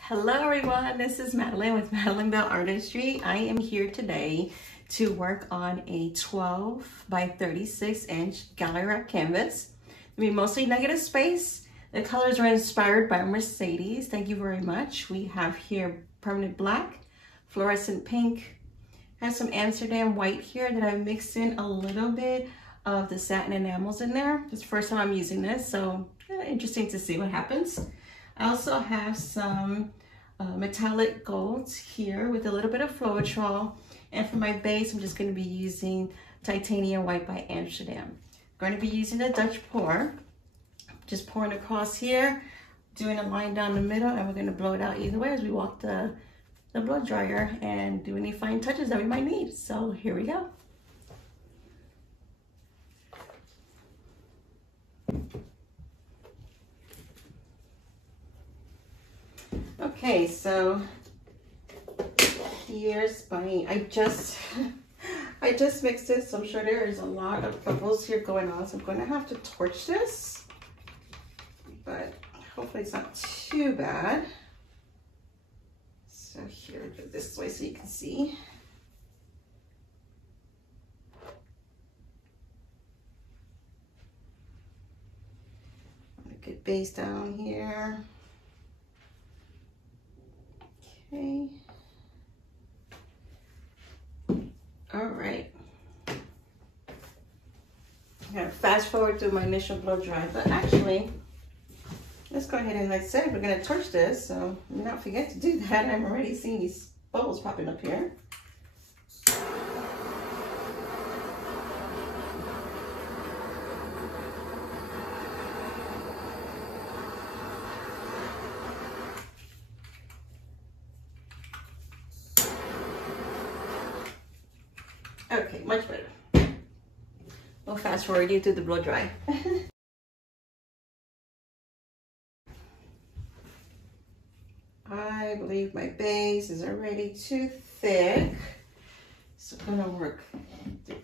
Hello everyone, this is Madeline with Madeline Bell Artistry. I am here today to work on a 12 by 36 inch gallery wrap canvas. It'll be mostly negative space. The colors are inspired by Mercedes. Thank you very much. We have here Perm Black, Fluorescent Pink, have some Amsterdam white here that I've mixed in a little bit of the satin enamels in there. It's the first time I'm using this, so interesting to see what happens. I also have some metallic golds here with a little bit of Floetrol. And for my base, I'm just going to be using titanium white by Amsterdam. I'm going to be using a Dutch pour. Just pouring across here, doing a line down the middle, and we're going to blow it out either way as we walk the blow dryer and do any fine touches that we might need. So here we go. Okay, so here's my, I just mixed it, so I'm sure there is a lot of bubbles here going on, so I'm going to have to torch this, but hopefully it's not too bad. So here, do it this way so you can see. I'm going to get base down here. Okay. All right. I'm gonna fast forward to my initial blow dry, but actually, let's go ahead and, like I said, we're gonna torch this, so not forget to do that. I'm already seeing these bubbles popping up here. Okay, much better. We'll fast forward you to the blow dry. I believe my base is already too thick, so I'm gonna work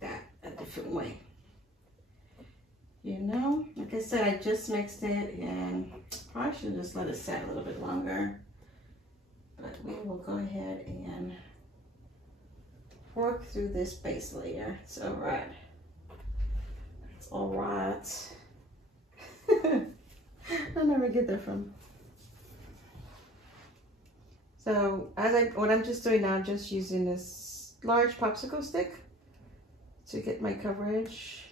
that a different way. You know, like I said, I just mixed it and probably should just let it set a little bit longer, but we will go ahead and work through this base layer. It's all right. It's all right. I never get that from. So what I'm just doing now, I'm just using this large popsicle stick to get my coverage.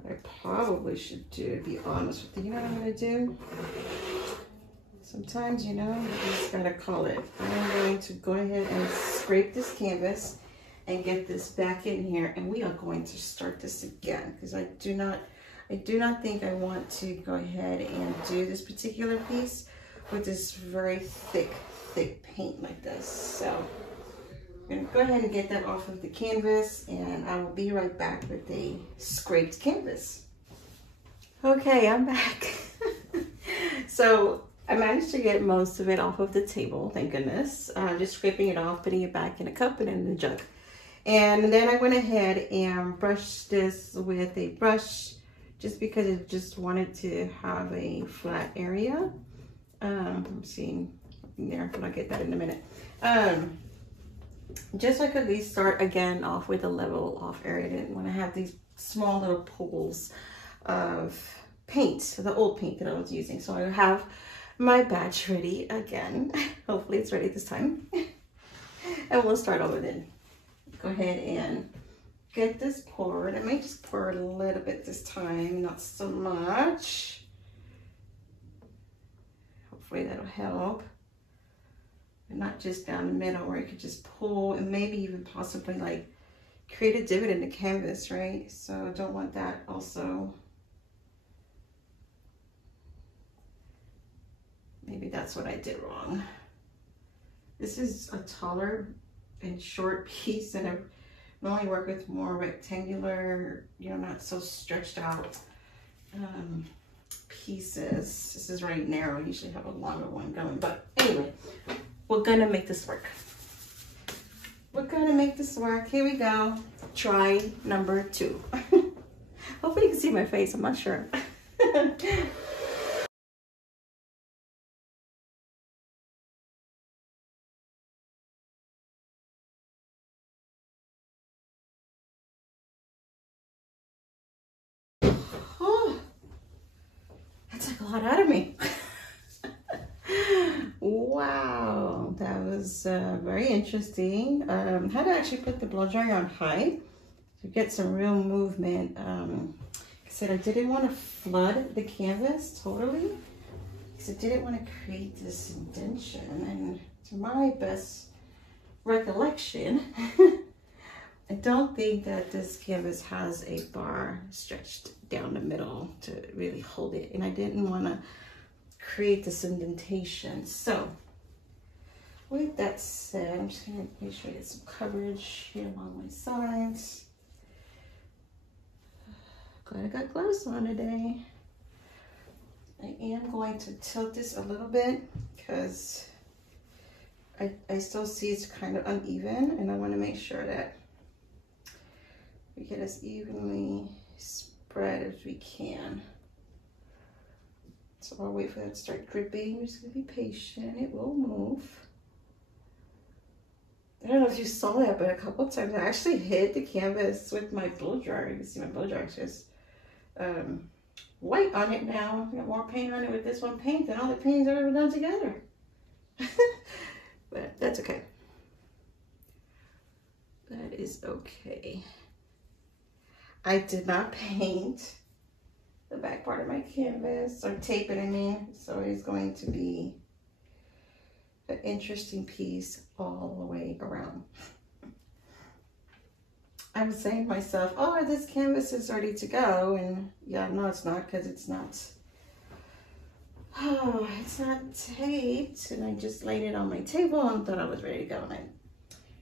What I probably should do, to be honest with you, you know what I'm gonna do? Sometimes, you know, you just gotta call it. I'm going to go ahead and scrape this canvas and get this back in here, and we are going to start this again because I do not think I want to go ahead and do this particular piece with this very thick paint like this. So I'm gonna go ahead and get that off of the canvas, and I will be right back with a scraped canvas. Okay, I'm back. So I managed to get most of it off of the table, thank goodness. Just scraping it off, putting it back in a cup and in the jug. And then I went ahead and brushed this with a brush just because I just wanted to have a flat area. I'm seeing there, but I'll get that in a minute. Just so I could at least start again off with a level off area. I didn't want to have these small little pools of paint, the old paint that I was using. So I have my batch ready again. Hopefully it's ready this time. And we'll start over then. Go ahead and get this poured. I may just pour it a little bit this time, not so much. Hopefully that'll help. And not just down the middle where you could just pull and maybe even possibly like create a divot in the canvas, right? So I don't want that also. Maybe that's what I did wrong. This is a taller and short piece, and I normally work with more rectangular, you know, not so stretched out pieces. This is very narrow. I usually have a longer one going, but anyway, we're gonna make this work. We're gonna make this work. Here we go. Try number 2. Hopefully you can see my face. I'm not sure. took a lot out of me. Wow, that was very interesting. Had to actually put the blow dryer on high to get some real movement. I said I didn't want to flood the canvas totally, because I didn't want to create this indentation. And to my best recollection, I don't think that this canvas has a bar stretched down the middle to really hold it. And I didn't want to create this indentation. So with that said, I'm just going to make sure I get some coverage here along my sides. Glad I got gloves on today. I am going to tilt this a little bit because I still see it's kind of uneven, and I want to make sure that we get as evenly spread as we can. So I'll wait for that to start dripping. We're just gonna be patient, it will move. I don't know if you saw that, but a couple of times I actually hit the canvas with my blow dryer. You can see my blow dryer is just white on it now. I got more paint on it with this one paint than all the paints I've ever done together. But that's okay. That is okay. I did not paint the back part of my canvas, or tape it, I mean, so it's going to be an interesting piece all the way around. I was saying to myself, oh, this canvas is ready to go, and yeah, no, it's not, because it's not, oh, it's not taped, and I just laid it on my table and thought I was ready to go, and I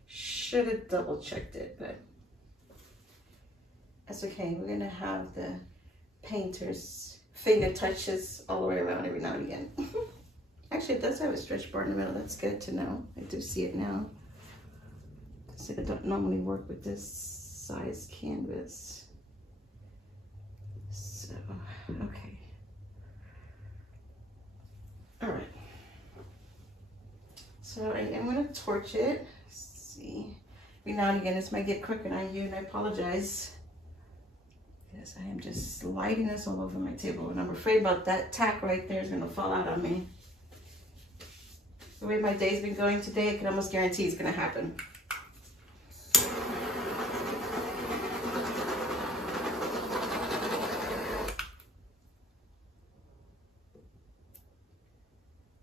should have double checked it, but that's okay. We're gonna have the painter's finger touches all the way around every now and again. Actually, it does have a stretch bar in the middle. That's good to know. I do see it now. So I don't normally work with this size canvas. So, okay. All right. So I am gonna torch it. Let's see. Every now and again, this might get crooked on you, and I apologize. Yes, I am just sliding this all over my table, and I'm afraid about that tack right there is gonna fall out on me. The way my day's been going today, I can almost guarantee it's gonna happen.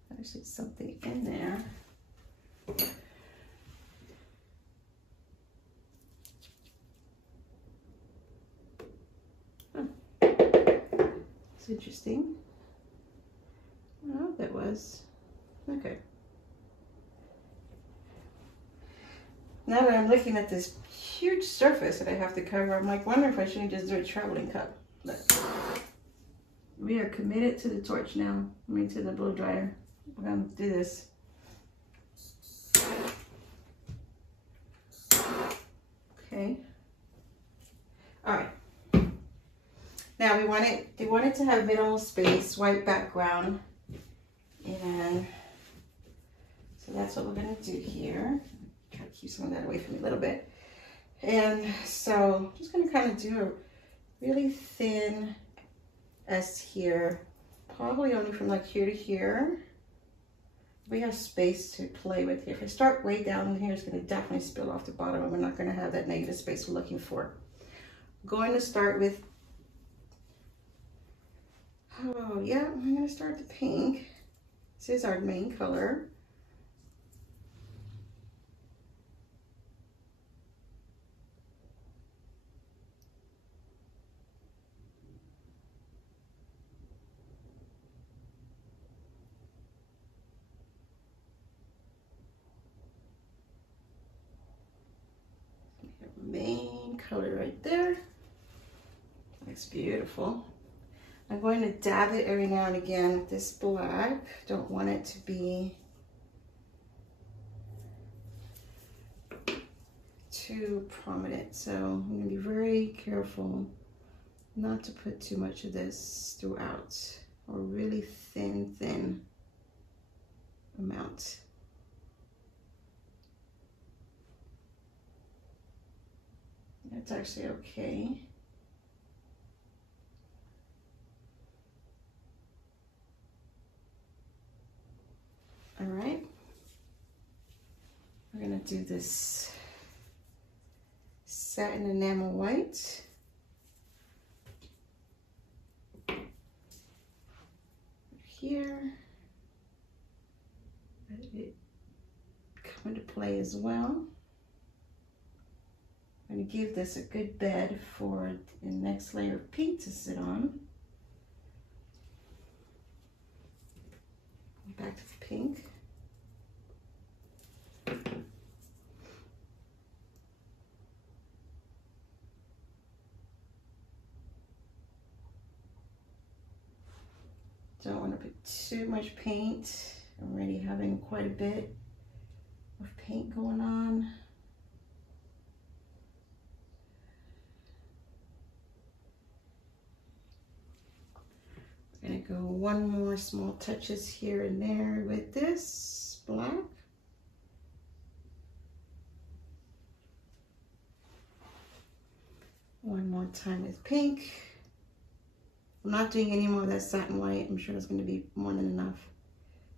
There's something in there. Interesting. I don't know what that was. Okay. Now that I'm looking at this huge surface that I have to cover, I'm like, wondering if I shouldn't just do a traveling cup. But we are committed to the torch now. I mean, to the blow dryer. We're gonna do this. Okay. All right. Now we want it to have minimal space, white background, and so that's what we're gonna do here. Try to keep some of that away from me a little bit. And so I'm just gonna kind of do a really thin S here, probably only from like here to here. We have space to play with here. If I start way down in here, it's gonna definitely spill off the bottom, and we're not gonna have that negative space we're looking for. I'm going to start with, oh yeah, I'm gonna start the pink. This is our main color. Main color right there. Looks beautiful. I'm going to dab it every now and again with this black. Don't want it to be too prominent, so I'm going to be very careful not to put too much of this throughout, or really thin amount. That's actually okay. do this satin enamel white. Here. Let it come into play as well. I'm going to give this a good bed for the next layer of pink to sit on. Back to the pink. Don't want to put too much paint. I'm already having quite a bit of paint going on. I'm going to go one more small touches here and there with this black. One more time with pink. I'm not doing any more of that satin white. I'm sure it's going to be more than enough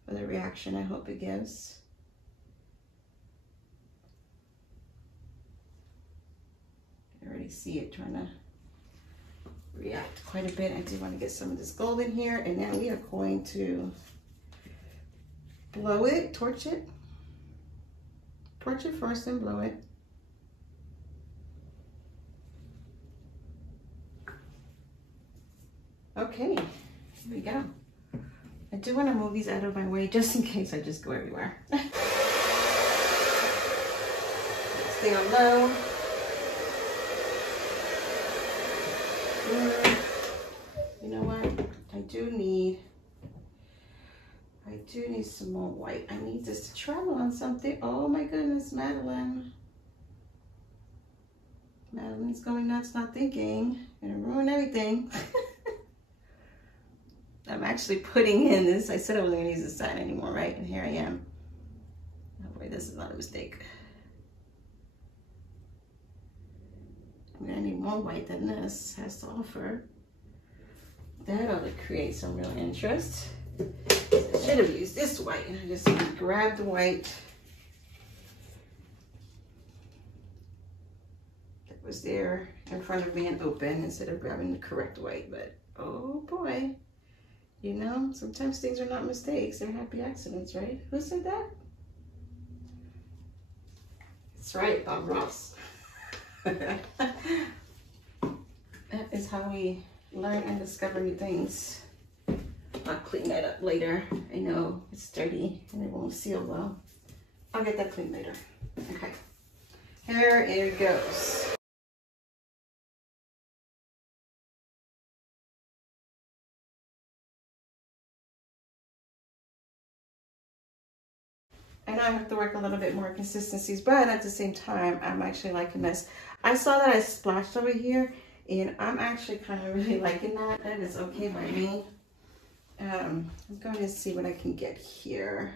for the reaction I hope it gives. I already see it trying to react quite a bit. I do want to get some of this gold in here, and now we are going to blow it, torch it first and blow it. Okay, here we go. I do want to move these out of my way just in case I just go everywhere. Stay on low. You know what? I do need some more white. I need this to travel on something. Oh my goodness, Madeline. Madeline's going nuts, not thinking. Gonna ruin everything. I'm actually putting in this. I said I wasn't gonna use the satin anymore, right? And here I am. Oh boy, this is not a mistake. I'm gonna need more white than this has to offer. That ought to create some real interest. I should have used this white, and I just grabbed the white that was there in front of me and open instead of grabbing the correct white. But oh boy. You know, sometimes things are not mistakes, they're happy accidents, right? Who said that? That's right, Bob Ross. That is how we learn and discover new things. I'll clean that up later. I know it's dirty and it won't seal well. I'll get that cleaned later. Okay, here it goes. I know I have to work a little bit more consistencies, but at the same time, I'm actually liking this. I saw that I splashed over here, and I'm actually kind of really liking that. That is okay by me. I'm going to see what I can get here.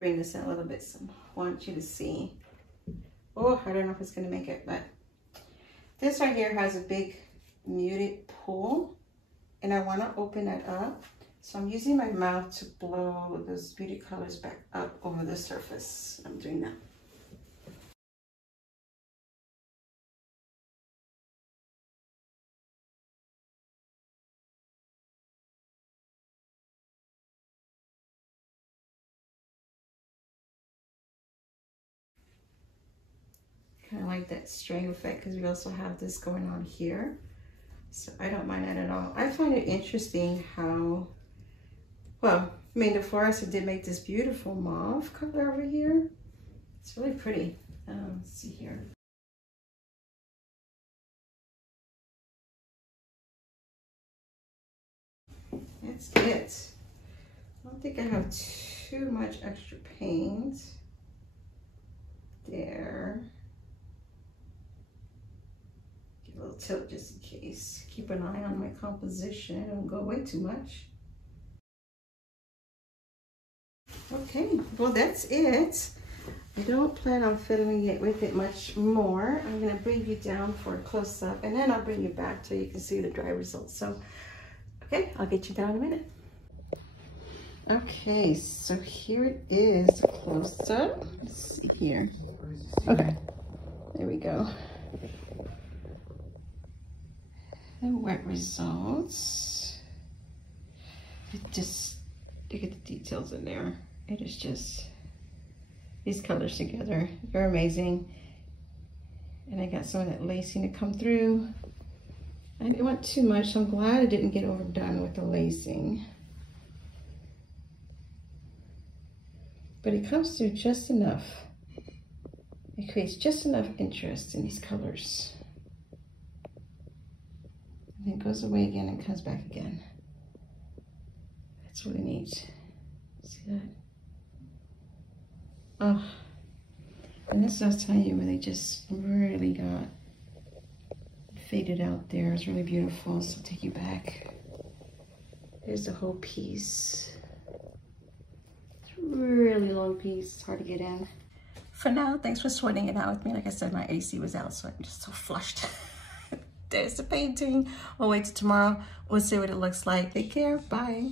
Bring this in a little bit, so I want you to see. Oh, I don't know if it's going to make it, but this right here has a big muted pool, and I want to open it up. So I'm using my mouth to blow those muted colors back up over the surface. I'm doing that. Kind of like that string effect because we also have this going on here. So I don't mind that at all. I find it interesting how, well, I mean, the fluorescent did make this beautiful mauve color over here. It's really pretty. Let's see here. That's it. I don't think I have too much extra paint there. Give a little tilt just in case. Keep an eye on my composition. Don't go away too much. Okay, well that's it. I don't plan on fiddling it with it much more. I'm gonna bring you down for a close-up and then I'll bring you back so you can see the dry results. So, okay, I'll get you down in a minute. Okay, so here it is, a close-up. Let's see here. Okay, there we go. The wet results. It just, look at the details in there. It is just, these colors together, they're amazing. And I got some of that lacing to come through. I didn't want too much, so I'm glad I didn't get overdone with the lacing. But it comes through just enough. It creates just enough interest in these colors. And then it goes away again and comes back again. That's really neat. See that? Oh, and this I was telling you where they just really got faded out there. It's really beautiful. So I'll take you back. There's the whole piece. It's a really long piece. It's hard to get in. For now, thanks for sorting it out with me. Like I said, my AC was out, so I'm just so flushed. There's the painting. I'll wait till tomorrow. We'll see what it looks like. Take care. Bye.